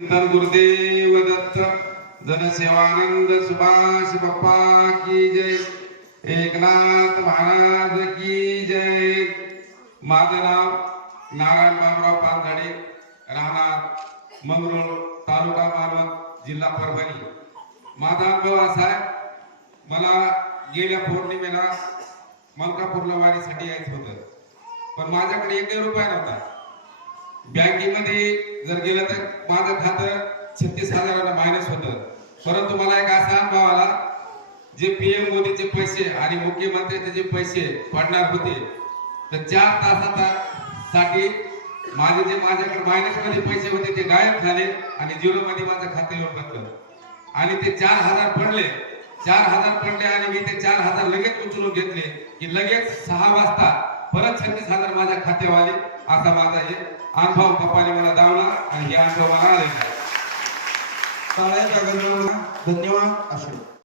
धन गुरुदेव दत्त जनसेवानंद सुभाष बाप्पा की जय। एकनाथ महाराज की जय। माझं नाव नारायण बाबुराव पानझाडे, राहणार मंगरुळ, तालुका मानवत, जिल्हा परभणी। माझा अनुभव असा आहे, मला गेल्या पौर्णिमेला मलकापूरला वारीसाठी यायचं होतं, पण माझ्याकडे 1 रुपया नव्हता। बँकेमध्ये जर गेलं तर माझं खातं 36,000 मायनस होतं। परंतु मला एक असा अनुभव आला, जे पीएम मोदीचे पैसे आणि मुख्यमंत्र्यांचे जे पैसे पडणार होते, तर 4 तासासाठी माझ्याकडे मायनस मध्ये पैसे होते ते गायब झाले आणि झिरो मध्ये माझं खातं येऊन बसलं आणि ते 4,000 पडले। 4,000 पडले आणि मी ते 4,000 लगेच उचलून घेतले की लगेच 6 वाजता परत 36,000 माझ्या खात्यावर आले। असा माझा हे अनुभव बाप्पाने मला दावला आणि हे अनुभव मला आले। धन्यवाद आशीर्वाद।